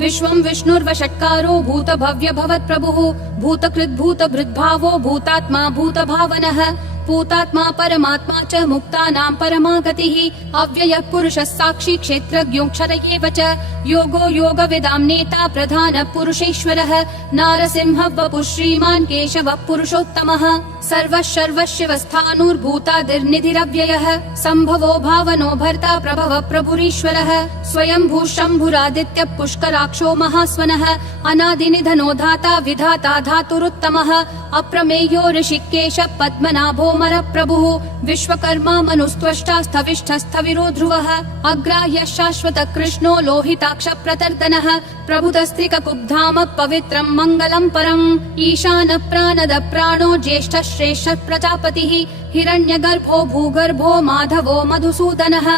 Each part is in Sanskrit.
विश्वं विष्णुर्वषट्कारो भूतभव्य भवत्प्रभुः भूतकृद्भूतभृद्भावो भूतात्मा भूतभावनः भूतात्मा परमात्मा च मुक्तानां परमा गतिः अव्ययः पुरुषः साक्षी क्षेत्रज्ञोऽक्षर एव च योगो योगविदां नेता प्रधानः पुरुषेश्वरः नारसिंहः वपुः श्रीमान् केशवः पुरुषोत्तमः सर्वः सर्वशिवस्थाणुर्भूतादिर्निधिरव्ययः सम्भवो भावनो भर्ता प्रभवः प्रभुरीश्वरः स्वयंभू शम्भुरादित्यः पुष्कराक्षो महास्वनः अनादिनिधनो धाता विधाता धातुरुत्तमः अप्रमेयो ऋषिकेश पद्मनाभो प्रभुः विश्वकर्मा मनुस्त्वष्टा स्थविष्ठस्थविरो ध्रुवः अग्राह्य शाश्वत कृष्णो लोहिताक्ष प्रतर्दनः प्रभुतस्त्रिककुब्धाम पवित्रं मङ्गलं परम् ईशान प्राणद प्राणो ज्येष्ठ श्रेष्ठ प्रजापतिः हिरण्यगर्भो भूगर्भो माधवो मधुसूदनः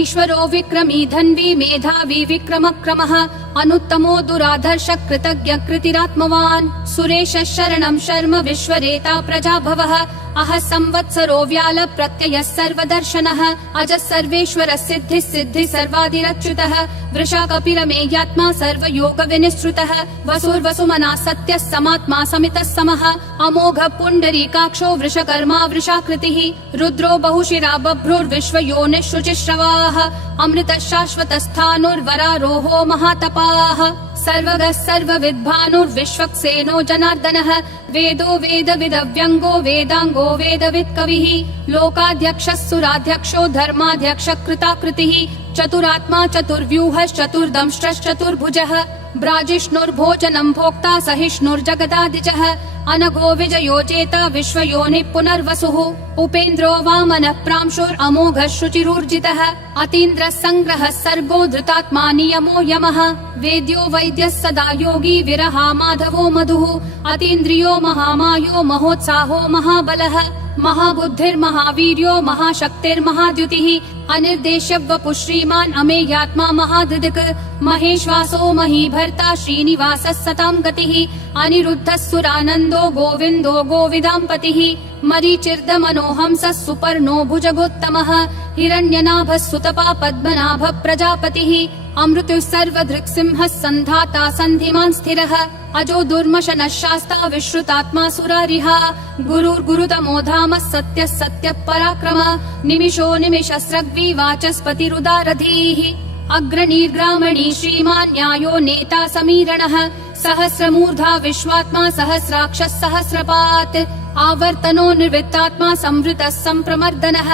ईश्वरो विक्रमी धन्वी मेधावी विक्रमक्रमः अनुत्तमो दुराधर्ष कृतज्ञ कृतिरात्मवान् सुरेश शरणं शर्म विश्वरेता प्रजाभवः अह संवत्सरो व्याल प्रत्ययः सर्वदर्शनः अज सर्वेश्वर सिद्धिः सिद्धि सर्वादिरच्युतः वृषा कपिलमेयात्मा सर्वयोग विनिश्रुतः वसुर्वसुमना सत्यः समात्मा समितः समः अमोघ पुण्डरीकाक्षो वृषकर्मा वृषाकृतिः रुद्रो बहुशिरा बभ्रुर्विश्वयोनिः शुचिश्रवाः अमृतः शाश्वतस्थाणुर्वरारोहो महातपाः सर्वगः सर्वविद्भानुर्विश्वक्सेनो जनार्दनः वेदो वेदविदव्यङ्गो वेदाङ्गो वेदवित् कविः लोकाध्यक्षः सुराध्यक्षो धर्माध्यक्ष कृताकृतिः चतुरात्मा चतुर्व्यूहश्चतुर्दंष्ट्रश्चतुर्भुजः ब्राजिष्णुर्भोजनं भोक्ता सहिष्णुर्जगदादिजः अनघो विजयो जेता विश्वयोनिः पुनर्वसुः उपेन्द्रो वामनः प्रांशुरमोघः शुचिरूर्जितः अतीन्द्रः सङ्ग्रहः सर्गो धृतात्मा नियमो यमः वेद्यो वैद्यः सदा योगी विरहा माधवो मधुः अतीन्द्रियो महामायो महोत्साहो महाबलः महाबुद्धिर्महावीर्यो महाशक्तिर्महाद्युतिः अनिर्देश्य वपुः श्रीमान् अमेयात्मा महाधृदिक् महेश्वासो महीभर्ता श्रीनिवासः सतां गतिः अनिरुद्धः सुरानन्दो गोविन्दो गोविदाम्पतिः मरीचिर्दमनोहंसः सुपर्णो भुजगोत्तमः हिरण्यनाभः सुतपा पद्मनाभः प्रजापतिः अमृतुः सर्वधृक्सिंहः सन्धाता सन्धिमान् स्थिरः अजो दुर्मशनः शास्ता विश्रुतात्मा सुरारिः गुरुर्गुरुतमो धामः सत्यः सत्यः पराक्रमः निमिषो निमिषस्रग्वी वाचस्पतिरुदारधीः अग्रणीर्ग्रामणी श्रीमान् न्यायो नेता समीरणः सहस्रमूर्धा विश्वात्मा सहस्राक्षः सहस्रपात् आवर्तनो निर्वृत्तात्मा संवृतः सम्प्रमर्दनः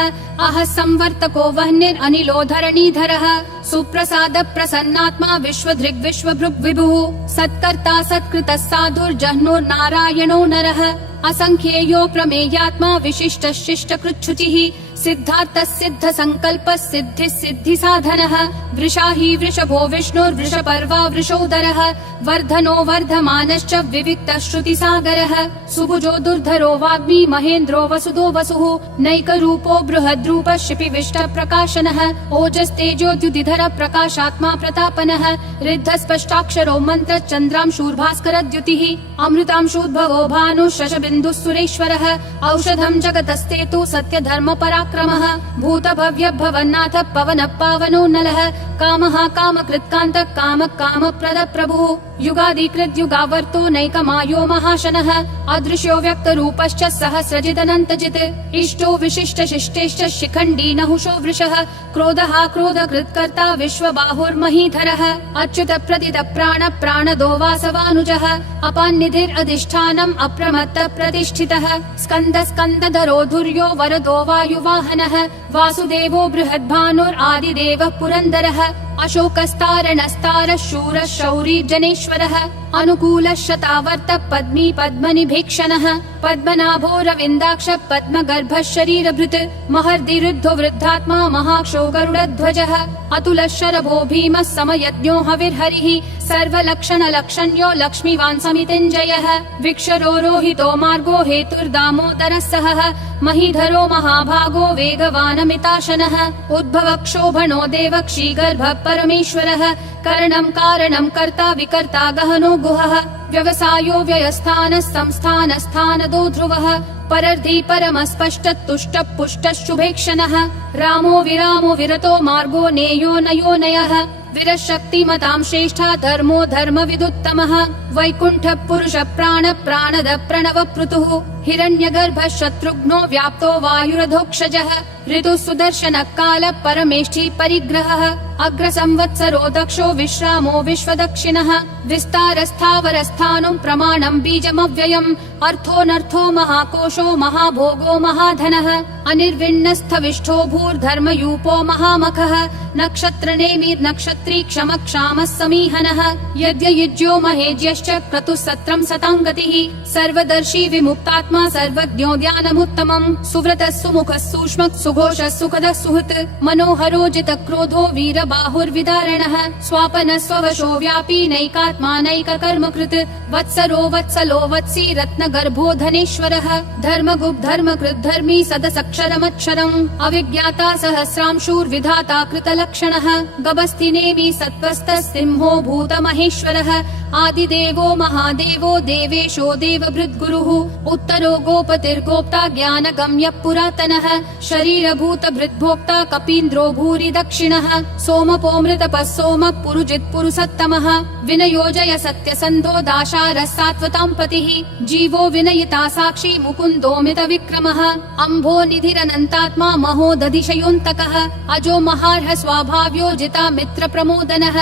अह संवर्तको वह्निरनिलो धरणीधरः सुप्रसाद प्रसन्नात्मा विश्वधृग् विश्वभृग् विभुः सत्कर्ता सत्कृतः साधुर्जह्नुर्नारायणो नरः असंख्येयो प्रमेयात्मा विशिष्ट शिष्ट कृच्छुचिः सिद्धार्थः सिद्ध संकल्पः सिद्धिः सिद्धि साधनः वृषाही वृषभो विष्णुर्वृषपर्वा वृषोदरः वर्धनो वर्धमानश्च विविक्तः श्रुतिसागरः सुभुजो दुर्धरो वाग्मी महेन्द्रो वसुदो वसुः नैकरूपो बृहद्रूपः शिपिविष्ट प्रकाशनः ओजस्तेजोद्युतिधर प्रकाशात्मा प्रतापनः ऋद्धस्पष्टाक्षरो मन्त्र चन्द्रांशूर्भास्करद्युतिः अमृतांशूद्भवो भानुः शशबिन्दुः सुरेश्वरः औषधं जगतस्तेतु सत्यधर्म पराक्रमः भूतभव्य भवन्नाथ पवनः पावनो नलः कामः कामकृत्कान्तः कामः कामप्रद प्रभुः युगादिकृत् युगावर्तो नैकमायो महाशनः अदृश्यो व्यक्तरूपश्च सहस्रजिदनन्तजित् इष्टो विशिष्ट शिष्टेश्च शिखण्डी नहुषो वृषः क्रोधः क्रोधकृत्कर्ता विश्वबाहुर्महीधरः अच्युत प्रदित प्राण प्राणदो वासवानुजः अपान्निधिरधिष्ठानम् अप्रमत्त प्रतिष्ठितः स्कन्द स्कन्दधरो धुर्यो वरदो वायुवाहनः वासुदेवो बृहद्भानुरादिदेवः पुरन्दरः अशोकस्तारणस्तारः शूरः शौरी जनेश्वरः अनुकूलः शतावर्त पद्मी पद्मनिभीक्षणः पद्मनाभो रविन्दाक्ष पद्मगर्भः शरीरभृत् महर्दिरुद्धो वृद्धात्मा महाक्षो गरुडध्वजः अतुलः शरभो भीमः समयज्ञो हविर्हरिः सर्वलक्षणलक्षण्यो लक्ष्मीवान् समितिञ्जयः विक्षरो रोहितो मार्गो हेतुर्दामोदरः सहः महीधरो महाभागो वेगवानमिताशनः उद्भव क्षोभणो देवक्षीगर्भः परमेश्वरः करणं कारणं कर्ता विकर्ता गहनो गुहः व्यवसायो व्ययस्थानः संस्थानस्थानदो ध्रुवः परर्धि परमस्पष्टतुष्ट पुष्ट शुभेक्षणः रामो विरामो विरतो मार्गो नेयो नयो नयः विरशक्तिमतां श्रेष्ठा धर्मो धर्म विदुत्तमः वैकुण्ठ पुरुष प्राण प्राणद प्रणव पृथुः हिरण्यगर्भ शत्रुघ्नो व्याप्तो वायुरधोक्षजः ऋतु सुदर्शन काल परमेष्ठी परिग्रहः अग्र संवत्सरो दक्षो विश्रामो विश्वदक्षिणः विस्तारस्थावरस्थानं प्रमाणं बीजमव्ययम् अर्थोऽनर्थो महाकोशो महाभोगो महाधनः अनिर्विण्णस्थविष्ठो भूर्धर्मयूपो महामखः नक्षत्रनेमिर्नक्षत्री क्षमक्षामः समीहनः यद्ययुज्यो महेज्यश्च क्रतुः सत्रं सताङ्गतिः सर्वदर्शी विमुक्तात्मा सर्वज्ञो ज्ञानमुत्तमम् सुव्रतः सुमुखः सूक्ष्मः सुघोषः सुखदः सुहृत् मनोहरो जितक्रोधो वीरबाहुर्विदारणः स्वापनः स्ववशो व्यापी नैकात्मा नैककर्मकृत् वत्सरो वत्सलो वत्सी रत्नगर्भो धनेश्वरः धर्मगुप् धर्मकृत् धर्मी सदसक्षरमक्षरम् अविज्ञाता सहस्रांशूर्विधाता कृतलक्षणः गभस्तिनेमि सत्त्वस्तः सिंहो भूतमहेश्वरः आदिदेवो महादेवो देवेशो देवभृद्गुरुः उत्तरो गोपतिर्गोप्ता ज्ञानगम्यः पुरातनः शरीरभूतभृद्भोक्ता कपीन्द्रो भूरि दक्षिणः सोमपोऽमृतपः सोमः पुरुजित् पुरुषोत्तमः विनयोजय सत्यसन्धो दाशारः सात्वतां पतिः जीवो विनयिता साक्षी मुकुन्दोमित विक्रमः अम्भो निधिरनन्तात्मा महोदधिशयोऽन्तकः अजो महार्ह स्वाभाव्यो जिता मित्र प्रमोदनः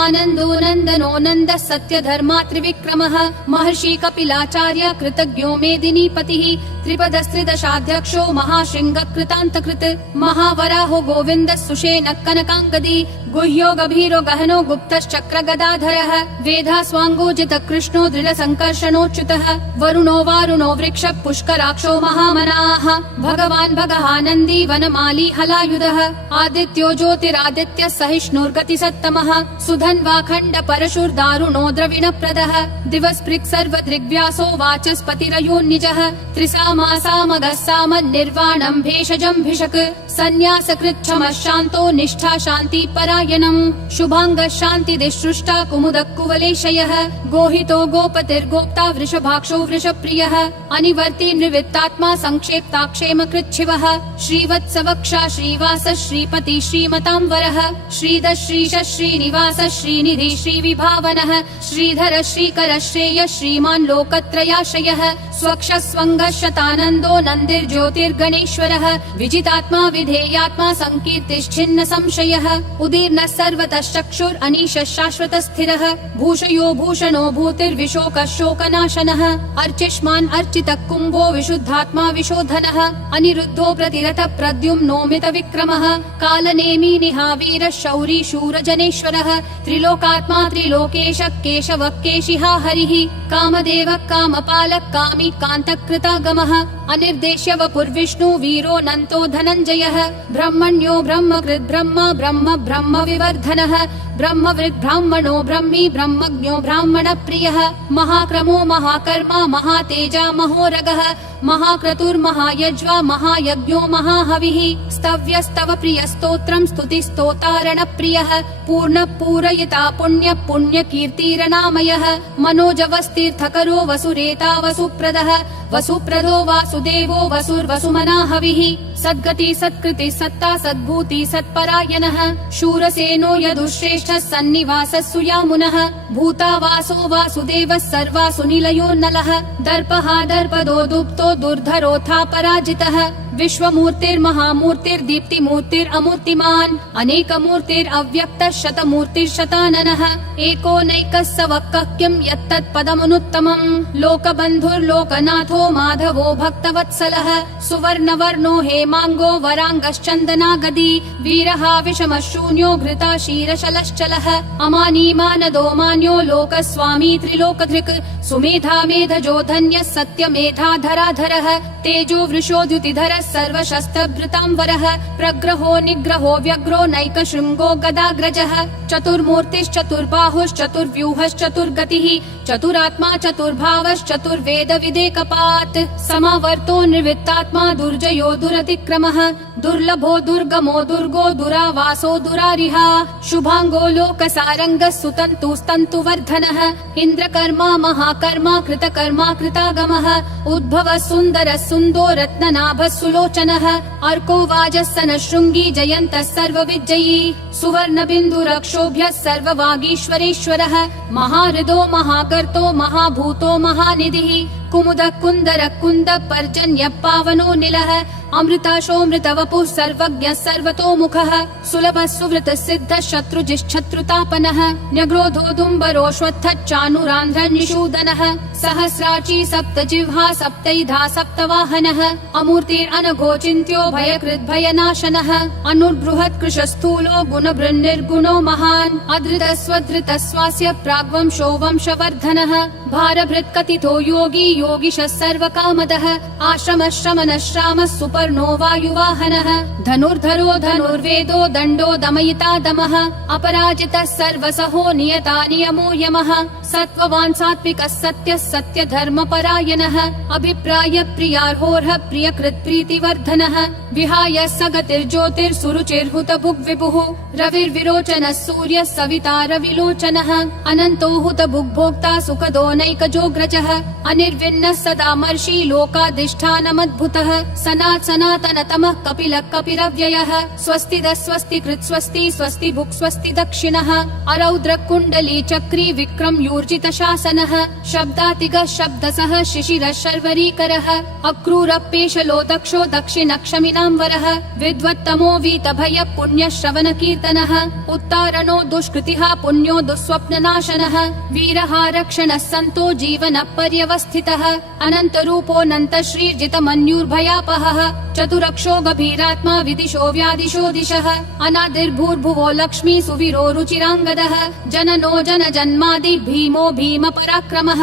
आनन्दो नन्दनो नन्दः सत्यधर्मा त्रिविक्रमः महर्षि कपिलाचार्य कृतज्ञो मेदिनीपतिः त्रिपदस्त्रिदशाध्यक्षो महाशृङ्ग कृतान्तकृत् महावराहो गोविन्दः सुषेण कनकाङ्गदी गुह्यो गभीरो गहनो गुप्तश्चक्र गदाधरः वेधास्वाङ्गोजित कृष्णो दृढसङ्कर्षणोच्युतः वरुणो वारुणो वृक्ष पुष्कराक्षो महामनाः भगवान् भगहानन्दी वनमाली हलायुधः आदित्यो ज्योतिरादित्य सहिष्णुर्गतिसत्तमः सुधन्वाखण्ड परशुर्दारुणो द्रविणप्रदः दिवस्पृक् सर्वदृग्व्यासो वाचस्पतिरयोन्निजः त्रिसामासामगः सामन्निर्वाणं भेषजं भिषक् सन्न्यासकृच्छमः शान्तो निष्ठा शान्ति परायणम् शुभाङ्गः शान्तिदिसृष्टा कुमुदः कुवलेशयः गोहितो गोपतिर्गोप्ता वृषभाक्षो वृषप्रियः अनिवर्ति निवृत्तात्मा संक्षेप्ता क्षेमकृच्छिवः श्रीवत्सवक्षा श्रीवास श्रीपति श्रीमतांवरः श्रीधर श्रीश श्रीनिवास श्रीनिधि श्रीविभावनः श्रीधर श्रीकर श्रेय श्रीमान् लोकत्रयाश्रयः स्वक्ष स्वङ्गः शतानन्दो नन्दिर्ज्योतिर्गणेश्वरः विजितात्मा विधेयात्मा संकीर्तिश्छिन्न संशयः उदीर्णः सर्वतः चक्षुर् अनीशः शाश्वतः स्थिरः भूषयो भूषणो भूतिर्विशोकः शोकनाशनः अर्चिष्मान् अर्चितः कुम्भो विशुद्धात्मा विशोधनः अनिरुद्धो प्रतिरथ प्रद्युम्नोमित विक्रमः कालनेमी निहावीरः शौरी शूरजनेश्वरः त्रिलोकात्मा त्रिलोकेश केशवः केशिहा हरिः कामदेवः कामपालः कामी कान्तकृतागमः अनिर्देश्य वपुर्विष्णु वीरो नन्तो धनञ्जयः ब्रह्मण्यो ब्रह्मकृद् ब्रह्म ब्रह्म ब्रह्म विवर्धनः ब्रह्मवृद् ब्राह्मणो ब्रह्मी ब्रह्मज्ञो ब्राह्मण प्रियः महाक्रमो महाकर्मा महातेजा महोरगः महाक्रतुर्महायज्वा महायज्ञो महाहविः स्तव्यस्तव प्रियस्तोत्रम् स्तुतिस्तोतारण प्रियः पूर्ण पूरयिता पुण्य पुण्य कीर्तिरनामयः मनोजवस्तीर्थकरो वसुरेता वसुप्रदः वसुप्रदो वासुदेवो वसुर्वसुमना हविः सद्गति सत्कृति सत्ता सद्भूति सत्परायणः शूरसेनो यदुश्रेष्ठः सन्निवासः सुयामुनः भूतावासो वासुदेवः सर्वासु निलयो नलः दर्पः दर्पदो दुप्तो दुर्धरोऽथा पराजितः विश्वमूर्तिर्महामूर्तिर्दीप्तिमूर्तिरमूर्तिमान् अनेकमूर्तिरव्यक्तः शतमूर्तिर्शताननः एको नैकः स वक्कः किं यत्तत्पदमनुत्तमम् लोकबन्धुर्लोकनाथो माधवो भक्तवत्सलः सुवर्णवर्णो हेमाङ्गो वराङ्गश्चन्दनागदी वीरः विषमः शून्यो घृता क्षीरशलश्चलः अमानी मानदो मान्यो लोकस्वामी त्रिलोकधृक् सुमेधा मेधजो धन्यः सत्यमेधाधराधरः तेजो वृषोद्युतिधरः सर्वशस्त्रभृतांवरः प्रग्रहो निग्रहो व्यग्रो नैकशृङ्गो गदाग्रजः चतुर्मूर्तिश्चतुर्बाहुश्चतुर्व्यूहश्चतुर्गतिः चतुरात्मा चतुर्भावश्चतुर्वेद विदेकपात् समावर्तो निवृत्तात्मा दुर्जयो दुरतिक्रमः दुर्लभो दुर्गमो दुर्गो दुरावासो दुरारिहा शुभाङ्गो लोकसारङ्गः सुतन्तुस्तन्तु वस्तुवर्धनः इन्द्रकर्मा महाकर्मा कृतकर्मा कृतागमः उद्भवः सुन्दरः सुन्दो रत्ननाभः सुलोचनः अर्को वाजस्सनः शृङ्गी जयन्तः सर्वविजयी सुवर्णबिन्दुरक्षोभ्यः सर्ववागीश्वरेश्वरः महाहृदो महाकर्तो महाभूतो महानिधिः कुमुदः कुन्दरः कुन्दः पर्जन्यः पावनो निलः अमृताशोऽमृतवपुः सर्वज्ञः सर्वतोमुखः सुलभः सुवृतः सिद्धः शत्रुजिश्शत्रुतापनः न्यग्रोधोदुम्बरोऽश्वत्थः चाणूरान्ध्रः निषूदनः सहस्राची सप्तजिह्वा सप्तैधा सप्तवाहनः अमूर्तिरनघोचिन्त्यो भयकृद्भयनाशनः अनुर्बृहत् कृशस्थूलो गुणभृन्निर्गुणो महान् अधृतः स्वधृतः स्वास्य प्राग्वंशो वंशवर्धनः भारभृत्कथितो योगी योगिशः सर्वकामदः आश्रमः श्रमणः श्रामः सुपर्णो वायुवाहनः धनुर्धरो धनुर्वेदो दण्डो दमयिता दमः अपराजितः सर्वसहो नियता नियमो यमः सत्त्ववान् सात्विकः सत्यः सत्यधर्मपरायणः अभिप्राय प्रियार्होर्ह प्रियकृत् प्रीतिवर्धनः विहाय सगतिर्ज्योतिर्सुरुचिर्हुतभुग्विभुः रविर्विरोचनः सूर्यः सविता रविलोचनः अनन्तो हुतभुग्भोक्ता सुखदो नैकजोग्रजः अनिर्विण्णः सदा मर्षि लोकाधिष्ठानमद्भुतः सनातनतमः कपिलः कपिरव्ययः स्वस्तिदः स्वस्तिकृत् स्वस्ति स्वस्ति भुक् स्वस्ति दक्षिणः अरौद्र कुण्डली चक्री विक्रम यूर्जित शासनः शब्दातिगः शब्दसः शिशिरः शर्वरीकरः अक्रूरपेशलो दक्षो दक्षिणक्षमिनाम्बरः विद्वत्तमो वीतभय पुण्यः श्रवण कीर्तनः उत्तारणो दुष्कृतिः पुण्यो दुःस्वप्ननाशनः वीरः रक्षणः सन्तो जीवन पर्यवस्थितः अनन्तरूपोऽनन्त श्रीर्जितमन्युर्भयापहः चतुरक्षो गभीरात्मा विदिशो व्यादिशो दिशः अनादिर्भूर्भुवो लक्ष्मी सुवीरो रुचिराङ्गदः जननो जनजन्मादि भीमो भीम पराक्रमः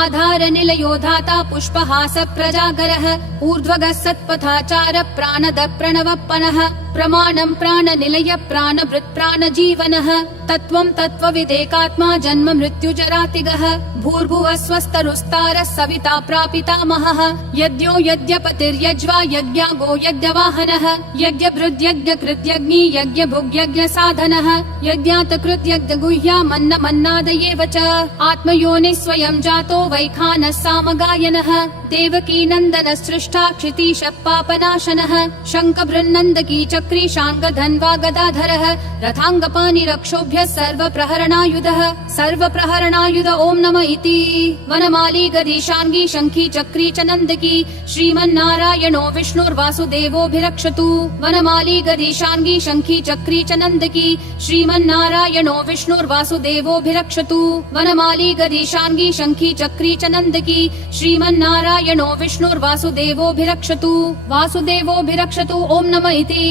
आधार निलयो धाता पुष्पहास प्रजागरः ऊर्ध्वगः सत्पथाचार प्राणद प्रणवप्पनः प्रमाणं प्राणनिलय प्राणभृत् प्राणजीवनः तत्त्वं तत्त्वविदेकात्मा जन्म मृत्युजरातिगः भूर्भुवः स्वस्तरुस्तारः सविता प्रापितामहः यज्ञो यज्ञपतिर्यज्वा यज्ञागो यज्ञवाहनः यज्ञभृद्यज्ञकृत्यग्नि यज्ञभुग्यज्ञसाधनः यज्ञातकृत्यज्ञगुह्यामन्नमन्नादयेव च आत्मयोनिः स्वयं जातो वैखानः सामगायनः देवकी नन्दनः सृष्टा क्षितीशः पापनाशनः शङ्खबृन्नन्दकी चक्री शाङ्गधन्वा गदाधरः रथाङ्गपाणिरक्षोभ्यः सर्वप्रहरणायुधः सर्वप्रहरणायुध ॐ नमः इति वनमाली गदीशाङ्गी शङ्खी चक्री च नन्दकी श्रीमन्नारायणो विष्णुर्वासुदेवोऽभिरक्षतु वनमाली गदीशाङ्गी शङ्खी चक्री च नन्दकी श्रीमन्नारायणो विष्णुर्वासुदेवोऽभिरक्षतु वनमाली गदीशाङ्गी शङ्खी चक्री च नन्दकी श्रीमन्नारायणो विष्णुर्वासुदेवोऽभिरक्षतु वासुदेवोऽभिरक्षतु ॐ नमः इति।